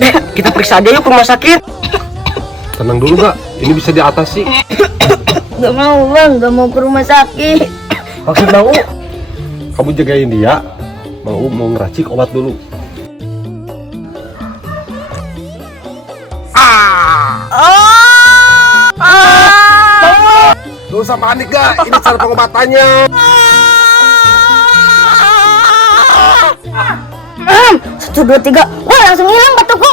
Dek, kita periksa aja yuk ke rumah sakit. Tenang dulu Kak, ini bisa diatasi. Gak mau bang, gak mau ke rumah sakit. Maksud Bang U? Kamu jagain dia. Mau ngeracik obat dulu. Gak usah panik Kak, ini cara pengobatannya. 1, 2, 3, wah langsung hilang batukku.